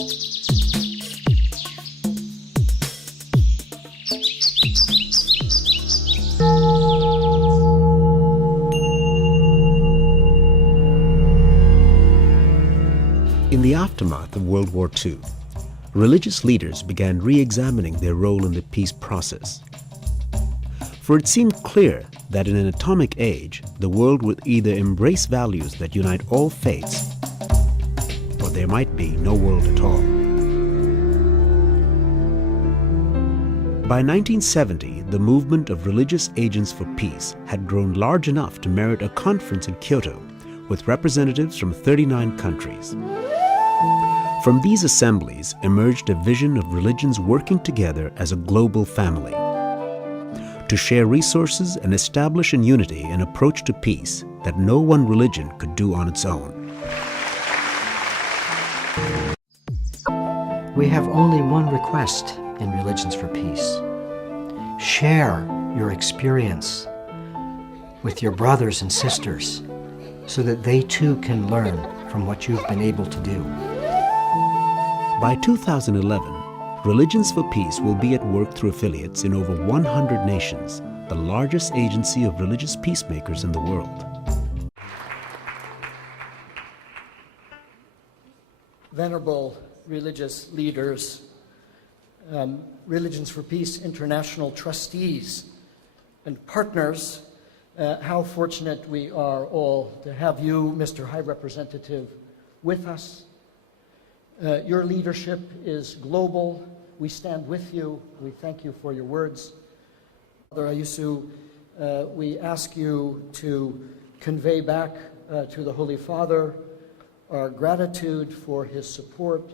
In the aftermath of World War II, religious leaders began re-examining their role in the peace process. For it seemed clear that in an atomic age, the world would either embrace values that unite all faiths, or there might be no world at all. By 1970, the movement of religious agents for peace had grown large enough to merit a conference in Kyoto with representatives from 39 countries. From these assemblies emerged a vision of religions working together as a global family, to share resources and establish in unity an approach to peace that no one religion could do on its own. We have only one request in Religions for Peace. Share your experience with your brothers and sisters so that they too can learn from what you've been able to do. By 2011, Religions for Peace will be at work through affiliates in over 100 nations, the largest agency of religious peacemakers in the world. Venerable religious leaders, Religions for Peace International trustees and partners, how fortunate we are all to have you, Mr. High Representative, with us. Your leadership is global. We stand with you. We thank you for your words. Father Ayusu, we ask you to convey back to the Holy Father our gratitude for his support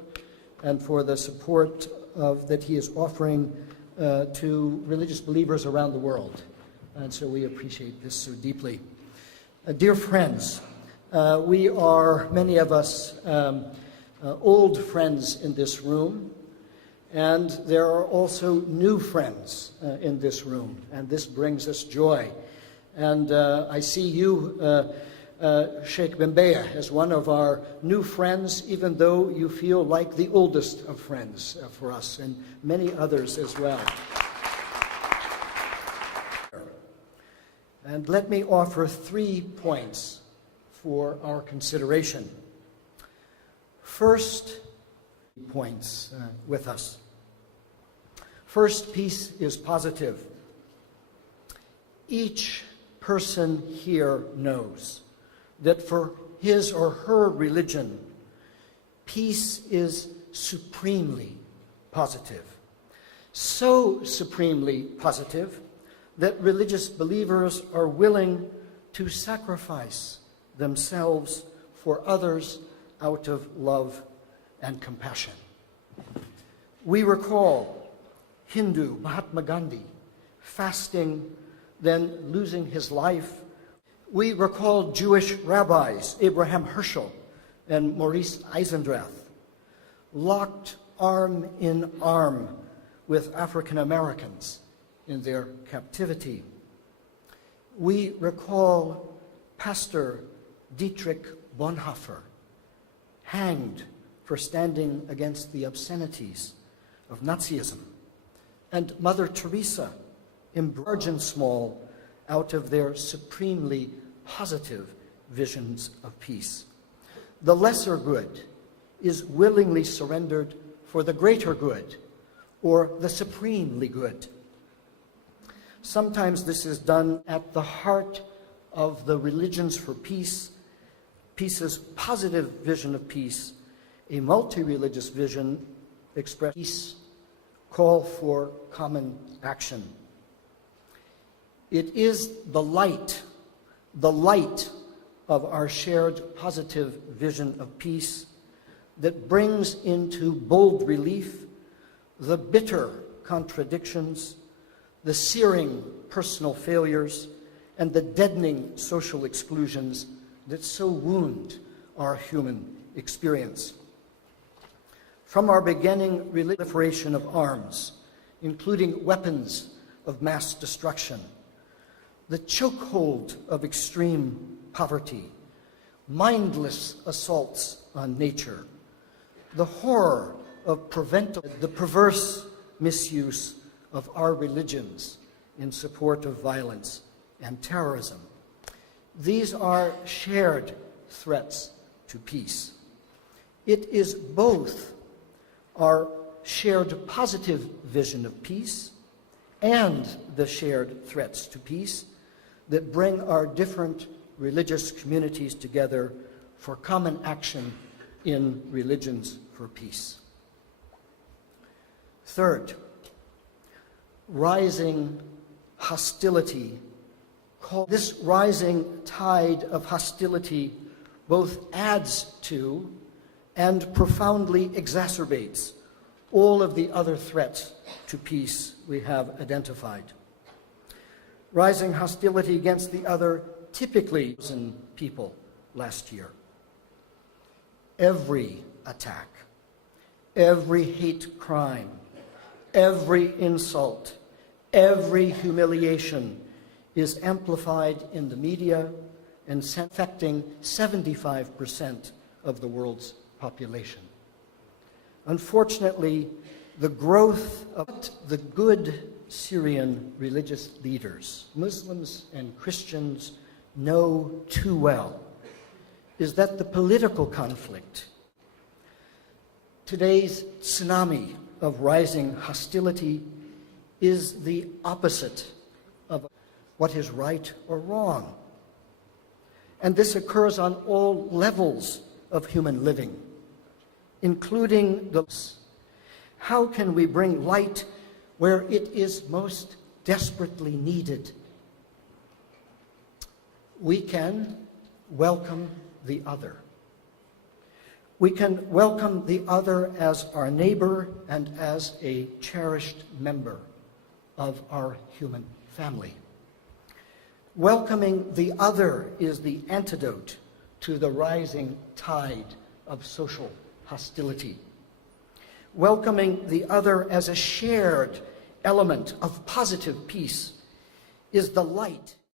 and for the support that he is offering to religious believers around the world. And so we appreciate this so deeply. Dear friends, we are, many of us, old friends in this room, and there are also new friends in this room, and this brings us joy. And I see you, Sheikh Bembeya, as one of our new friends, even though you feel like the oldest of friends for us, and many others as well. And let me offer 3 points for our consideration. First, points with us. First, peace is positive. Each person here knows that for his or her religion, peace is supremely positive. So supremely positive that religious believers are willing to sacrifice themselves for others out of love and compassion. We recall Hindu Mahatma Gandhi fasting, then losing his life. We recall Jewish rabbis Abraham Heschel and Maurice Eisendrath, locked arm in arm with African Americans in their captivity. We recall Pastor Dietrich Bonhoeffer, hanged for standing against the obscenities of Nazism, and Mother Teresa, large and small, out of their supremely positive visions of peace. The lesser good is willingly surrendered for the greater good, or the supremely good. Sometimes this is done at the heart of the Religions for Peace, peace's positive vision of peace, a multi-religious vision express peace, call for common action. It is the light of our shared positive vision of peace that brings into bold relief the bitter contradictions, the searing personal failures, and the deadening social exclusions that so wound our human experience. From our beginning proliferation of arms, including weapons of mass destruction, the chokehold of extreme poverty, mindless assaults on nature, the horror of the perverse misuse of our religions in support of violence and terrorism. These are shared threats to peace. It is both our shared positive vision of peace and the shared threats to peace that bring our different religious communities together for common action in religions for peace. Third, rising hostility. This rising tide of hostility both adds to and profoundly exacerbates all of the other threats to peace we have identified. Rising hostility against the other typically in people last year. Every attack, every hate crime, every insult, every humiliation is amplified in the media and affecting 75% of the world's population. Unfortunately, the growth of the good Syrian religious leaders, Muslims and Christians, know too well is that the political conflict, today's tsunami of rising hostility, is the opposite of what is right or wrong. And this occurs on all levels of human living, including those. How can we bring light where it is most desperately needed? We can welcome the other. We can welcome the other as our neighbor and as a cherished member of our human family. Welcoming the other is the antidote to the rising tide of social hostility. Welcoming the other as a shared element of positive peace is the light